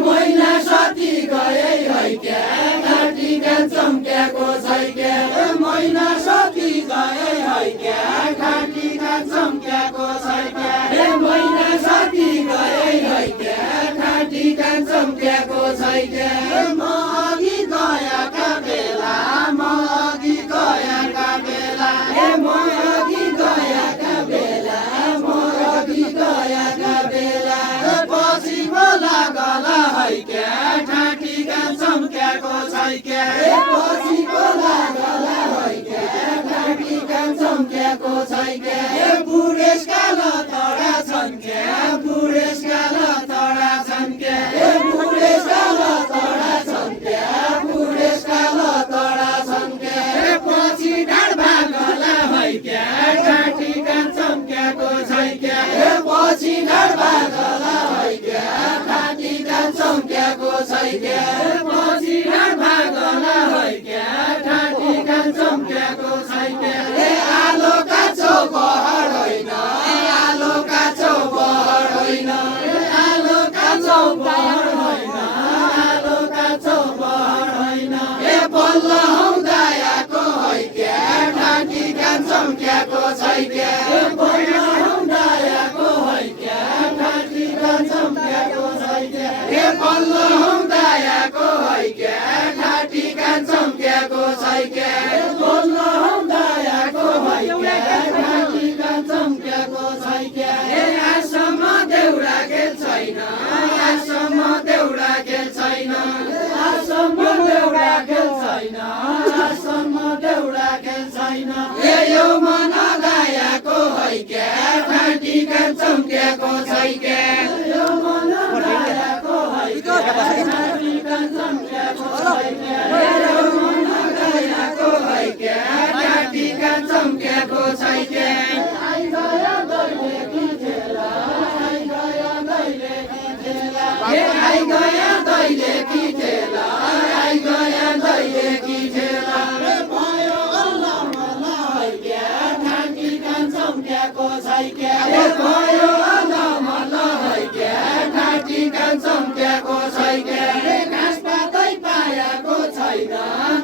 मैना साथी गए है क्या घाटी कान चम्क्याको छैक्या मैना साथी गए है क्या घाटी कान चम्क्याको छैक्या मैना साथी गए है क्या घाटी कान चम्क्याको छैक्या म अघि गएका बेला म अघि गएका बेला म अघि गएका बेला म अघि गएका बेला पछि लागल है क्या घाटी कान चम्क्याको छैक्या पछि लागल है क्या घाटी कान चम्क्याको छैक्या बुढेसकाल तडा छन् क्या बुढेसकाल तडा छन् क्या बुढेसकाल तडा छन् क्या बुढेसकाल तडा छन् क्या पछि ढाड भागल है क्या घाटी कान चम्क्याको छैक्या पछि ढाड भागल है क्या घाटी कान चम्क्याको छैक्या पछि ढाड भागल है क्या घाटी कान चम्क्याको छैक्या आलो काचो बहर होइन आलो काचो बहर होइन आलो काचो बहर होइन आलो काचो बहर होइन बल्ल हुँदा आएको है क्या घाटी कान चम्क्याको छैक्या बल्ल हुँदा आएको है क्या घाटी कान चम्क्याको छैक्या बल्ल हुँदा आएको है क्या घाटी कान चम्क्याको छैक्या बल्ल हुँदा आएको है क्या घाटी कान चम्क्याको छैक्या आसम्म देउडा खेल छैन आसम्म देउडा खेल छैन आसम्म देउडा खेल छैन आसम्म देउडा खेल छैन यो मन गायाको है क्या घाटी कान चम्क्याको छैक्या यो मन गायाको है क्या घाटी कान चम्क्याको छैक्या यो मन गायाको है क्या घाटी कान चम्क्याको छैक्या आई गयो दैले कि खेला आई गयो दैले कि खेला आई गयो दैले कि खेला आई गयो दैले कि खेला भयो अल्ला मल्ला है क्या घाटी कान चम्क्याको छैक्या भयो अल्ला मल्ला है क्या घाटी कान चम्क्याको छैक्या घाँस पातै पाएको छैन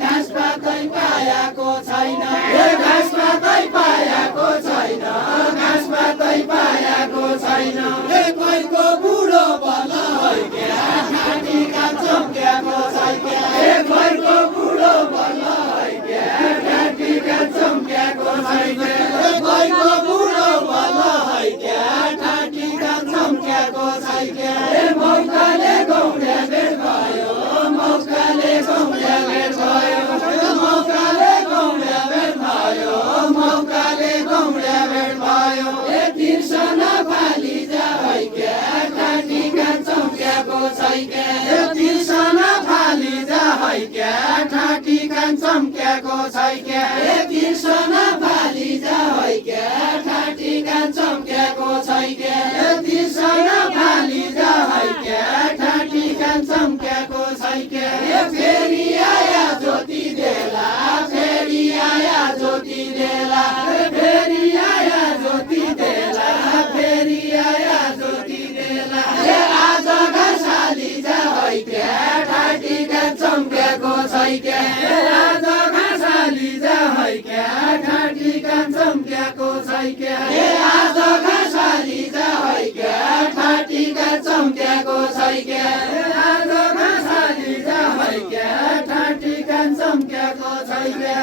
घाँस पातै पाएको छैन घाँस पातै पाएको छैन घाँस पातै पाएको छैन कोहीको बुढो बल है क्या घाटी कान चम्क्याको छैक्या कोहीको बुढो बल है क्या घाटी कान चम्क्याको छैक्या कोहीको बुढो बल है क्या घाटी कान चम्क्याको छैक्या मौकाले गौडा भेट भयो मौकाले गौडा भेट भयो मौकाले गौडा भेट भयो मौकाले गौडा भेट भयो तिर्सना फाली जा है क्या घाटी कान चम्क्याको छैक्या तिर्सना फाली जा है क्या घाटी कान चम्क्याको छैक्या तिर्सना फाली जा है क्या घाटी कान चम्क्याको छैक्या तिर्सना फाली जा है क्या घाटी कान चम्क्याको छैक्या फेरि आया ज्योति देला फेरि आया ज्योति देला फेरि आया ज्योति देला फेरि आया ज्योति देला आज घाँसाली जा है क्या घाटी कान चम्क्याको छैक्या आज घाँसाली जा है क्या घाटी कान चम्क्याको छैक्या आज घाँसाली जा है क्या घाटी कान चम्क्याको छैक्या आज घाँसाली जा है क्या घाटी कान चम्क्याको छैक्या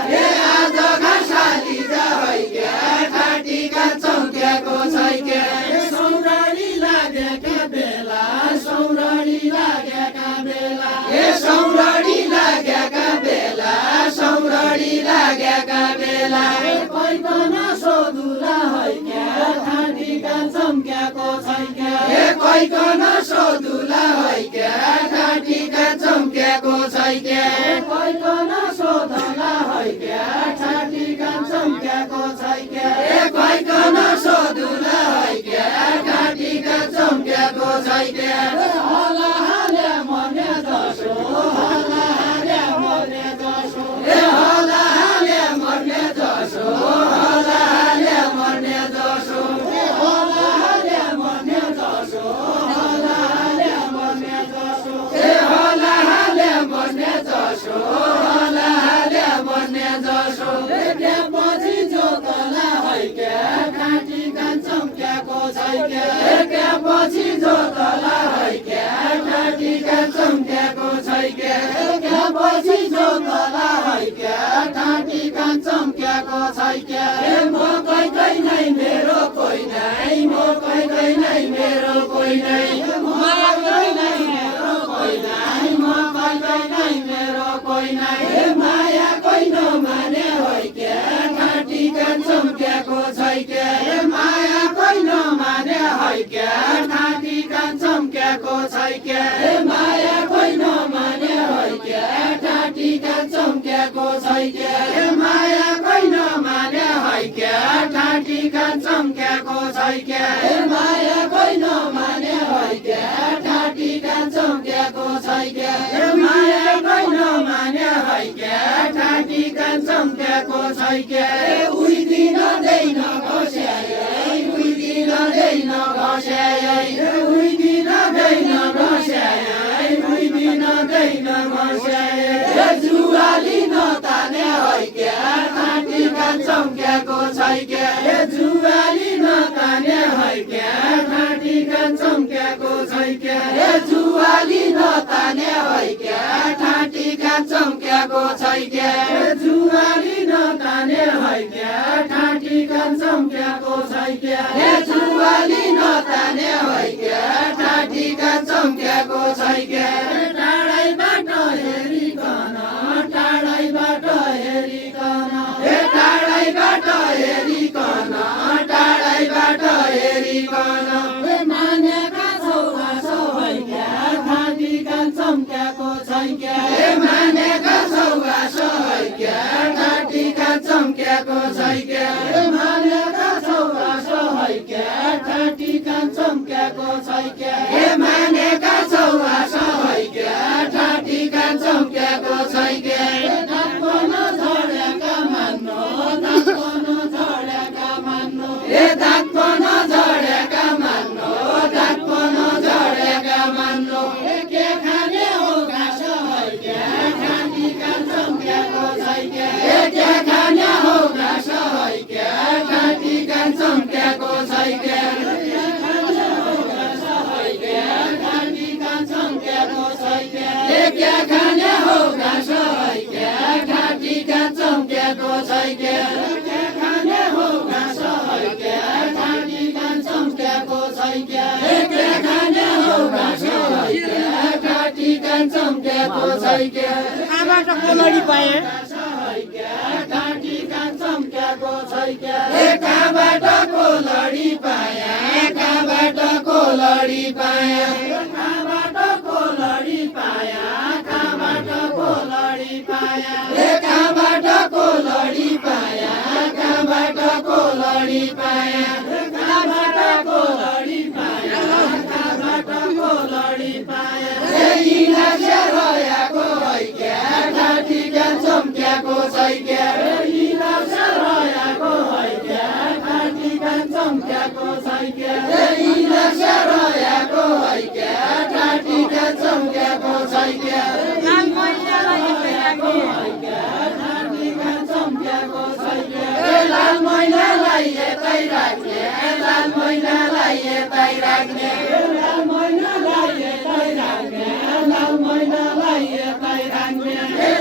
आज घाँसाली जा है क्या घाटी कान चम्क्याको छैक्या सौराडी लागेका बेला सौराडी लागेका बेला सौराडी लागेका बेला सौराडी लागेका बेला कोहीकन सोधुला है क्या घाटी कान चम्क्याको छैक्या कोहीकन सोधुला है क्या घाटी कान चम्क्याको छैक्या कोहीकन सोधला है क्या घाटी कान चम्क्याको छैक्या कोहीकन सोधुला है क्या घाटी कान चम्क्याको छैक्या होला हाले मर्ने जसो होला हाले मर्ने जसो होला हाले मर्ने जसो होला हाले मर्ने जसो होला छैक्या म कहीँ नै मेरो कोही नै म कहीँ नै मेरो कोही नै म कहीँ नै मेरो कोही नै म कहीँ नै मेरो कोही नै माया कोही नमाने होइ क्या ठाटी कान चम्क्याको छैक्या माया कोही नमाने होइ क्या ठाटी कान चम्क्याको छैक्या माया कोही नमाने होइ क्या ठाटी कान चम्क्याको छैक्या माया कोही नमाने होइ क्या ठाटी कान चम्क्याको छैक्या माया कोही नमाने होइ क्या ठाटी कान चम्क्याको छैक्या माया कोही नमाने होइ क्या ठाटी कान चम्क्याको छैक्या उही दिन दैन घस्याए उही दिन दैन घस्याए उही दिन दैन घस्याए उही दिन दैन घस्याए जुवाली नताने होइ क्या ठाटी कान चम्क्याको छैक्या जुवाली नताने होइ क्या ठाटी कान चम्क्याको छैक्या जुवाली नताने होइ क्या ठाटी कान चम्क्याको छैक्या जुवाली नताने होइ क्या ठाटी कान चम्क्याको छैक्या जुवाली नताने होइ क्या ठाटी कान चम्क्याको छैक्या टाढैबाट हेरिकन टाढैबाट हेरिकन टाढैबाट हेरिकन टाढैबाट हेरिकन मानेका छौ आशो होइ क्या ठाटी कान चम्क्याको छैक्या मानेका छौ आशो होइ क्या ठाटी कान चम्क्याको छैक्या मानेका छौ आशो होइ क्या ठाटी कान चम्क्याको छैक्या मानेका छौ आशो होइ क्या ठाटी कान चम्क्याको छैक्या धाको नझडेका मान्नु धाको नझडेका मान्नु धाको नझडेका मान्नु धाको नझडेका मान्नु के खाने हो घाँस होइ क्या ठाटी कान चम्क्याको छैक्या के खाने हो घाँस होइ क्या ठाटी कान चम्क्याको छैक्या के खाने हो घाँस होइ क्या ठाटी कान चम्क्याको छैक्या के खाने हो घाँस होइ क्या ठाटी कान चम्क्याको छैक्या के खाने हो घाँस होइ क्या ठाटी कान चम्क्याको छैक्या के खाने हो घाँस होइ क्या ठाटी कान चम्क्याको छैक्या आबाट कोलडी पाए ठाटी कान चम्क्याको छैक्या कहाँबाट कोलडी पाया कहाँबाट कोलडी पाया कहाँबाट कोलडी पाया कहाँबाट कोलडी पाया कहाँबाट कोलडी पाया कहाँबाट कोलडी पाया कहाँबाट कोलडी पाया कहाँबाट कोलडी पाया रहेको होइ क्या ठाटी कान चम्क्याको छैक्या रहेको होइ क्या ठाटी कान चम्क्याको छैक्या रहेको होइ क्या ठाटी कान चम्क्याको छैक्या लाल मैनालाई रहेको होइ क्या ठाटी कान चम्क्याको छैक्या लाल मैनालाई यतै राख्ने लाल मैनालाई यतै राख्ने लाल मैनालाई यतै राख्ने लाल मैनालाई यतै राख्ने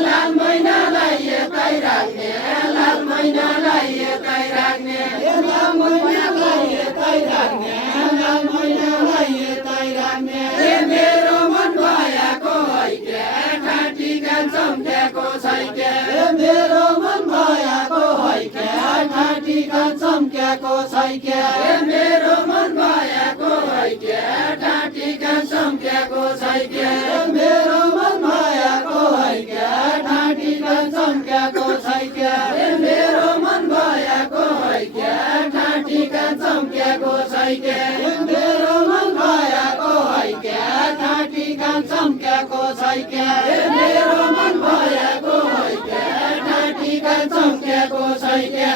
लाल मैनालाई यतै राख्ने लाल मैनालाई यतै राख्ने लाल मैनालाई यतै राख्ने लाल मैनालाई यतै राख्ने मेरो मन भयाको होइ क्या ठाटी कान चम्क्याको छैक्या मेरो मन भयाको होइ क्या ठाटी कान चम्क्याको छैक्या मेरो मन भयाको होइ क्या ठाटी कान चम्क्याको छैक्या मेरो मन भयाको होइ क्या ठाटी कान चम्क्याको छैक्या मेरो मन भयाको होइ क्या ठाटी कान चम्क्याको छैक्या मेरो मन भयाको होइ क्या ठाटी कान चम्क्याको छैक्या मेरो मन भयाको होइ क्या ठाटी कान चम्क्याको छैक्या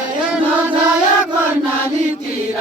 नजाया कर्णालीतिर